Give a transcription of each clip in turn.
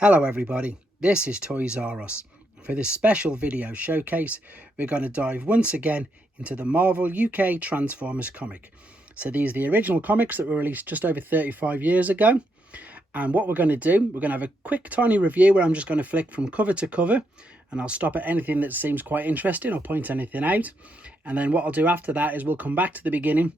Hello everybody, this is Toys R Us. For this special video showcase, we're going to dive once again into the Marvel UK Transformers comic. So these are the original comics that were released just over 35 years ago. And what we're going to do, we're going to have a quick tiny review where I'm just going to flick from cover to cover. And I'll stop at anything that seems quite interesting or point anything out. And then what I'll do after that is we'll come back to the beginning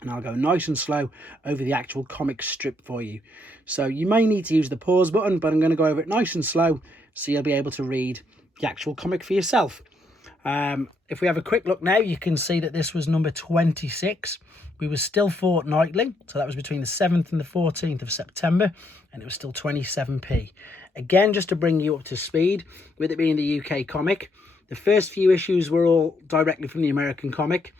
and I'll go nice and slow over the actual comic strip for you. So you may need to use the pause button, but I'm going to go over it nice and slow so you'll be able to read the actual comic for yourself. If we have a quick look now, you can see that this was number 26. We were still fortnightly, so that was between the 7th and the 14th of September, and it was still 27p. Again, just to bring you up to speed, with it being the UK comic, the first few issues were all directly from the American comic,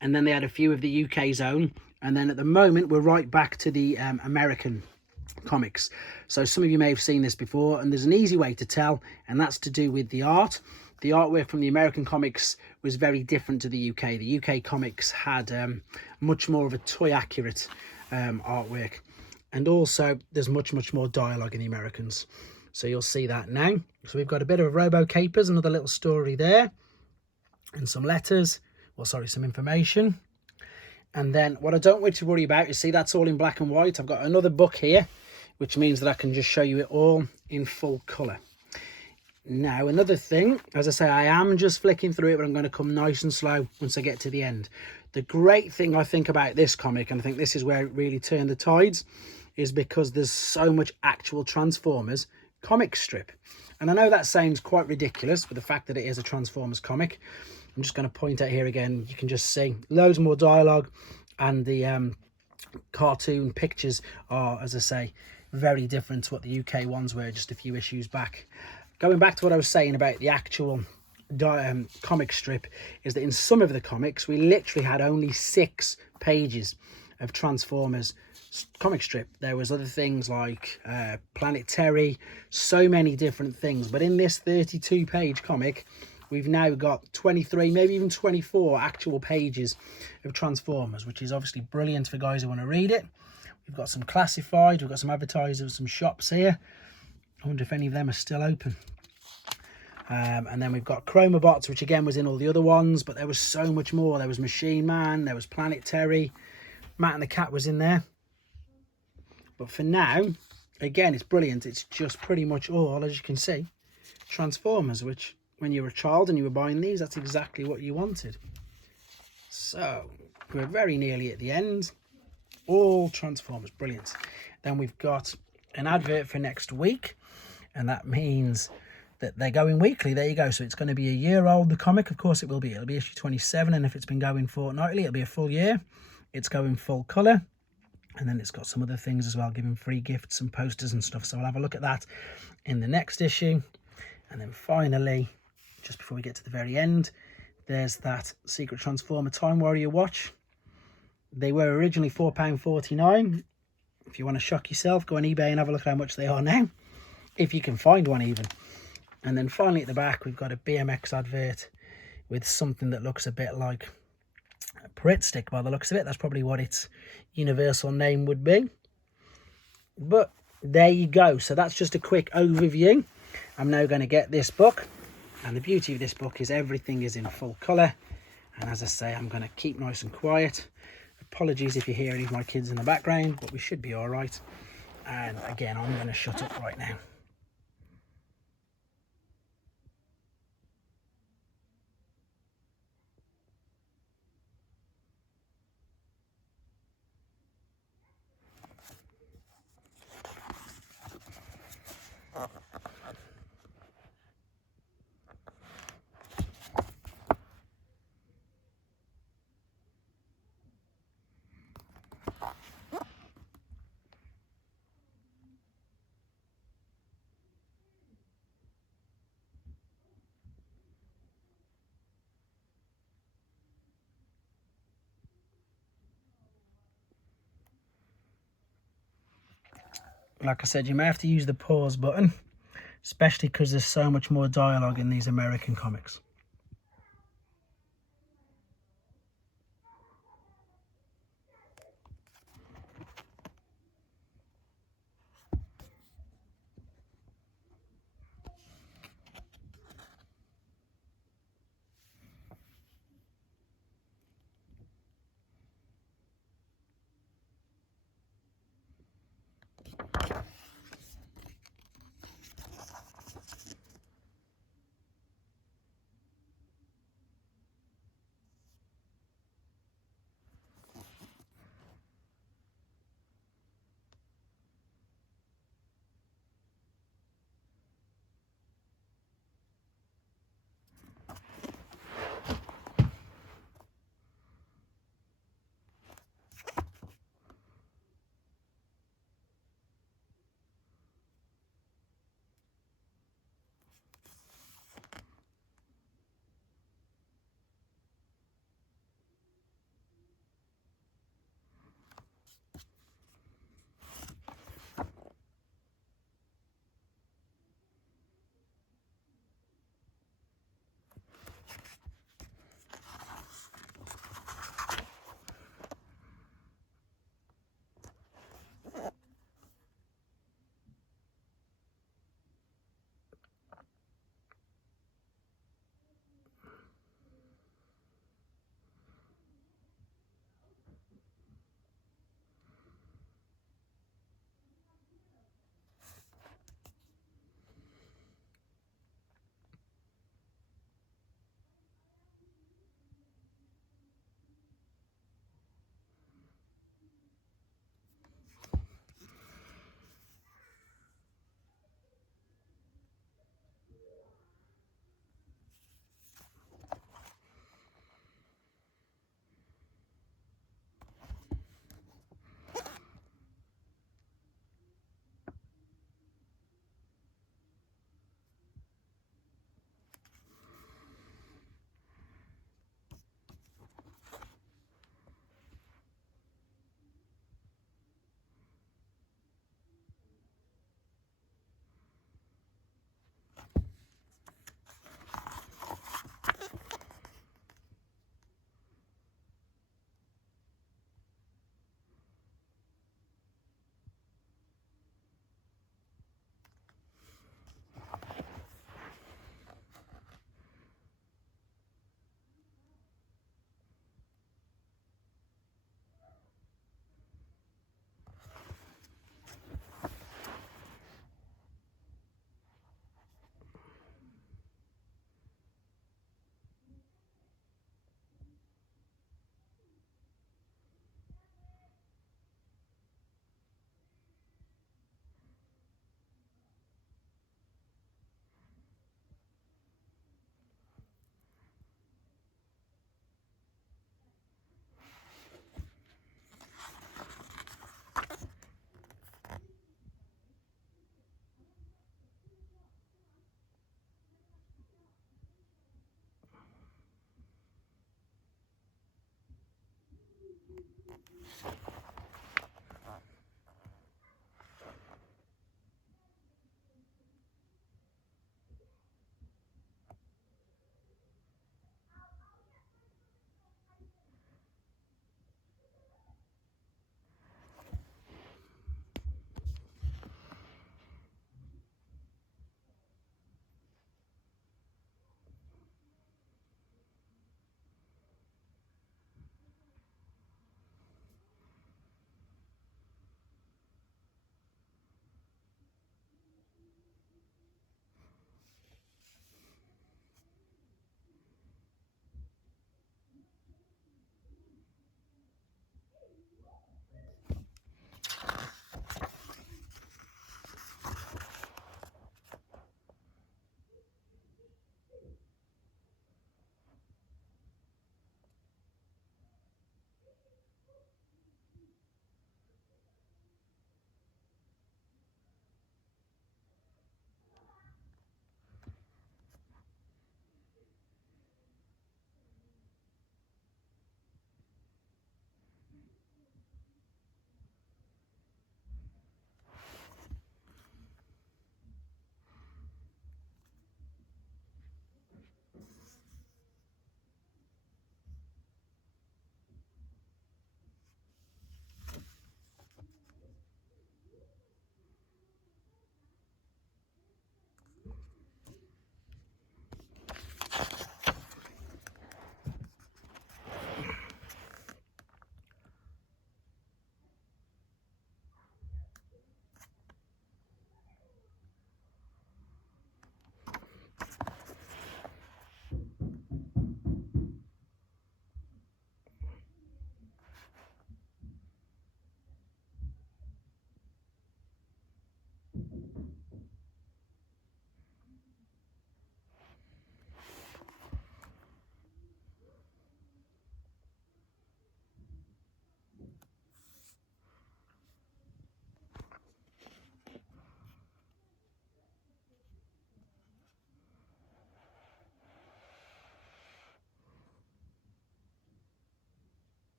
and then they had a few of the UK's own, and then at the moment we're right back to the American comics. So some of you may have seen this before, and there's an easy way to tell, and that's to do with the art. The artwork from the American comics was very different to the UK. The UK comics had much more of a toy accurate artwork, and also there's much more dialogue in the Americans. So you'll see that now. So we've got a bit of Robo Capers, another little story there, and some letters. Well, sorry, some information. And then what I don't want to worry about is, see, that's all in black and white. I've got another book here, which means that I can just show you it all in full colour. Now, another thing, as I say, I am just flicking through it, but I'm going to come nice and slow once I get to the end. The great thing I think about this comic, and I think this is where it really turned the tides, is because there's so much actual Transformers comic strip. And I know that sounds quite ridiculous with the fact that it is a Transformers comic. I'm just going to point out here again, you can just see loads more dialogue, and the cartoon pictures are, as I say, very different to what the UK ones were just a few issues back. Going back to what I was saying about the actual comic strip, is that in some of the comics we literally had only 6 pages of Transformers comic strip. There was other things like Planet Terry, so many different things, but in this 32 page comic we've now got 23, maybe even 24 actual pages of Transformers, which is obviously brilliant for guys who want to read it. We've got some classified, we've got some advertisers, some shops here. I wonder if any of them are still open. And then we've got Chromabots, which again was in all the other ones, but there was so much more. There was Machine Man, there was Planet Terry, Matt and the Cat was in there. But for now, again, it's brilliant. It's just pretty much all, as you can see, Transformers, which when you were a child and you were buying these, that's exactly what you wanted. So we're very nearly at the end. All Transformers, brilliant. Then we've got an advert for next week, and that means that they're going weekly. There you go. So it's going to be a year old, the comic. Of course it will be. It'll be issue 27, and if it's been going fortnightly, it'll be a full year. It's going full colour, and then it's got some other things as well, giving free gifts and posters and stuff. So I'll have a look at that in the next issue. And then finally, just before we get to the very end, there's that Secret Transformer Time Warrior watch. They were originally £4.49. If you want to shock yourself, go on eBay and have a look at how much they are now, if you can find one even. And then finally at the back, we've got a BMX advert with something that looks a bit like a Pritt stick by the looks of it. That's probably what its universal name would be. But there you go. So that's just a quick overview. I'm now going to get this book, and the beauty of this book is everything is in full colour. And as I say, I'm going to keep nice and quiet. Apologies if you hear any of my kids in the background, but we should be all right. And again, I'm going to shut up right now. Like I said, you may have to use the pause button, especially because there's so much more dialogue in these American comics.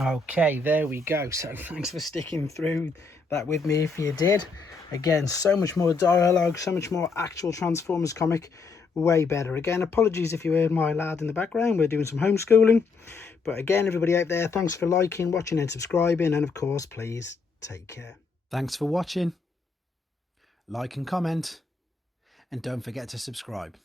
Okay, there we go. So thanks for sticking through that with me if you did. Again, so much more dialogue, so much more actual Transformers comic, way better. Again, apologies if you heard my lad in the background, we're doing some homeschooling. But again, everybody out there, thanks for liking, watching and subscribing, and of course, please take care. Thanks for watching. Like and comment, and don't forget to subscribe.